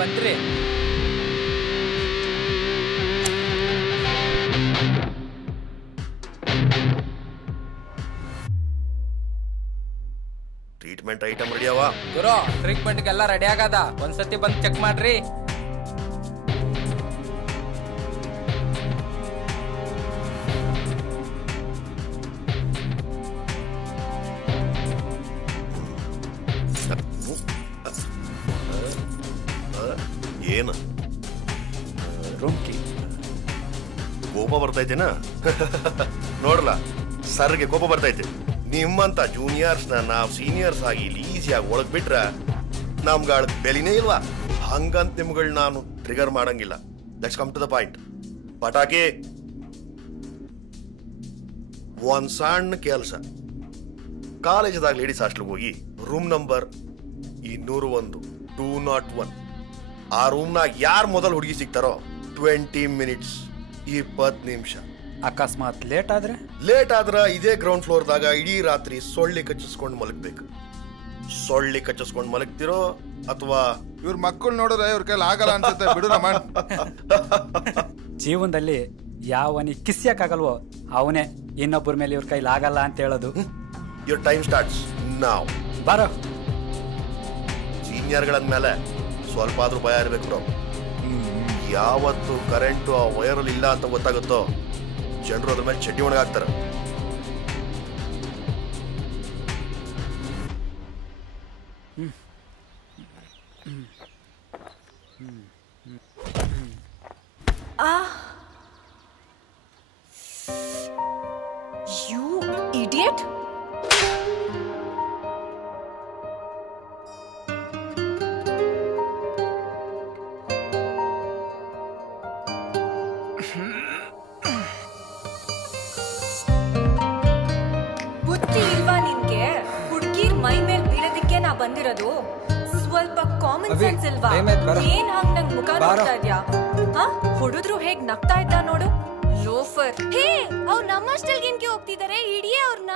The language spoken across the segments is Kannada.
ಬನ್ರಿ. ಟ್ರೀಟ್ಮೆಂಟ್ ಐಟಮ್ ರೆಡಿ ಅವ ಗುರು? ಟ್ರೀಟ್ಮೆಂಟ್ಗೆಲ್ಲ ರೆಡಿ ಆಗದ, ಒಂದ್ಸತಿ ಬಂದು ಚೆಕ್ ಮಾಡ್ರಿ. ಏನು ರೂಮ್ ಕೀ. ಕೋಪ ಬರ್ತೈತೆನಾ? ನೋಡ್ಲ, ಸರ್ಗೆ ಕೋಪ ಬರ್ತೈತೆ. ನಿಮ್ಮಂತ ಜೂನಿಯರ್ಸ್ನ ನಾವು ಸೀನಿಯರ್ಸ್ ಆಗಿ ಇಲ್ಲಿ ಈಸಿಯಾಗಿ ಒಳಗ್ ಬಿಟ್ರ ನಮ್ಗಳ ಬೆಲಿನೇ ಇಲ್ವಾ? ಹಂಗಂತ ನಿಮ್ಗಳು ನಾನು ಟ್ರಿಗರ್ ಮಾಡಂಗಿಲ್ಲ. Let's come to the point. ಪಟಾಕಿ, ಒಂದ್ ಸಣ್ಣ ಕೆಲಸ. ಕಾಲೇಜದಾಗ ಲೇಡೀಸ್ ಹಾಸ್ಟೆಲ್ಗೆ ಹೋಗಿ ರೂಮ್ ನಂಬರ್ 201 201 ಆ ರೂಮ್ನಾಗ ಯಾರು ಮೊದಲು ಹುಡುಗಿ ಸಿಗ್ತಾರೋ 20 ಮಿನಿಟ್ಸ್ 20 ನಿಮಿಷ. ಅಕಸ್ಮಾತ್ ಲೇಟ್ ಆದ್ರ ಇದೇ ಗ್ರೌಂಡ್ ಫ್ಲೋರ್ದಾಗ ಇಡೀ ರಾತ್ರಿ ಸೊಳ್ಳಿ ಕಚ್ಚಿಸ್ಕೊಂಡು ಮಲಗ್ಬೇಕು. ಸೊಳ್ಳಿ ಕಚ್ಚಿಸ್ಕೊಂಡು ಮಲಗ್ತಿರೋ ಅಥವಾ ಇವ್ರ ಮಕ್ಕಳು ನೋಡಿದ್ರೆ ಇವ್ರ ಕೈಲಿ ಆಗಲ್ಲ ಅನ್ಸುತ್ತೆ. ಬಿಡು ರಮಣ್. ಜೀವನದಲ್ಲಿ ಯಾವನಿಗೆ ಕಿಸ್ಸಕ್ಕಾಗಲ್ವೋ ಅವನೇ ಇನ್ನೊಬ್ಬರ ಮೇಲೆ ಇವ್ರ ಕೈಲಿ ಆಗಲ್ಲ ಅಂತ ಹೇಳೋದು. ಯುವರ್ ಟೈಮ್ ಸ್ಟಾರ್ಟ್ಸ್ ನಾವ್. ಬಾರೋ. ಸೀನಿಯರ್ಗಳಂದ್ಮೇಲೆ ಸ್ವಲ್ಪ ಆದ್ರೂ ಭಯ ಇರ್ಬೇಕು ಬ್ರೋ. ಯಾವತ್ತು ಕರೆಂಟು ಆ ವೈರಲ್ಲಿ ಇಲ್ಲ ಅಂತ ಗೊತ್ತಾಗುತ್ತೋ ಜನರು ಅದ್ರ ಮೇಲೆ ಚಡ್ಡಿ ಒಣಗಾಕ್ತಾರೆ. You idiot! ಬುದ್ಧಿ ಇಲ್ವಾ ನಿನ್ಗೆ? ಹುಡುಗಿರ್ ಮೈ ಮೇಲ್ ಬೀಳೋದಿಕ್ಕೆ ನಾ ಬಂದಿರೋದು. ಸ್ವಲ್ಪ ಕಾಮನ್ ಸೆನ್ಸ್ ಇಲ್ವಾ? ಏನ್ ಹಂಗ್ ನಂಗ್ ಮುಖ ನೋಡ್ತಾ ಇದ್ಯಾ? ಹುಡುದ್ರು ಹೇಗ್ ನಗ್ತಾ ಇದ್ದ ನೋಡು. ಲೋಫರ್. ಹೇ, ಅವ್ರು ನಮ್ಮ ಹಾಸ್ಟೆಲ್ಗೆ ಹೋಗ್ತಿದ್ದಾರೆ, ಹಿಡಿಯೇ ಅವ್ರನ್ನ.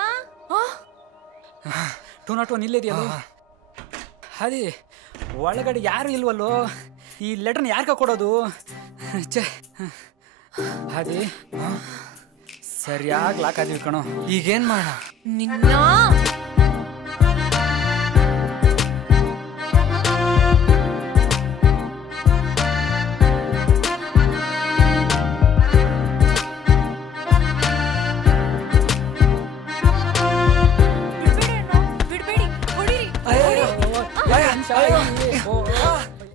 201 ಇಲ್ಲಿದೆಯಲ್ಲ. ಅದೇ ಒಳಗಡೆ ಯಾರು ಇಲ್ವಲ್ಲೋ. ಈ ಲೆಟರ್ನ ಯಾರ್ಗ ಕೊಡೋದು? ಅದೇ ಸರಿಯಾಗಿ ಲಾಕ್ ಆದಿವಿ ಕಣೋ. ಈಗೇನ್ ಮಾಡ? ನಿನ್ನ ಬಿಡ್ಬೇಡಿ, ಹೊಡಿರಿ.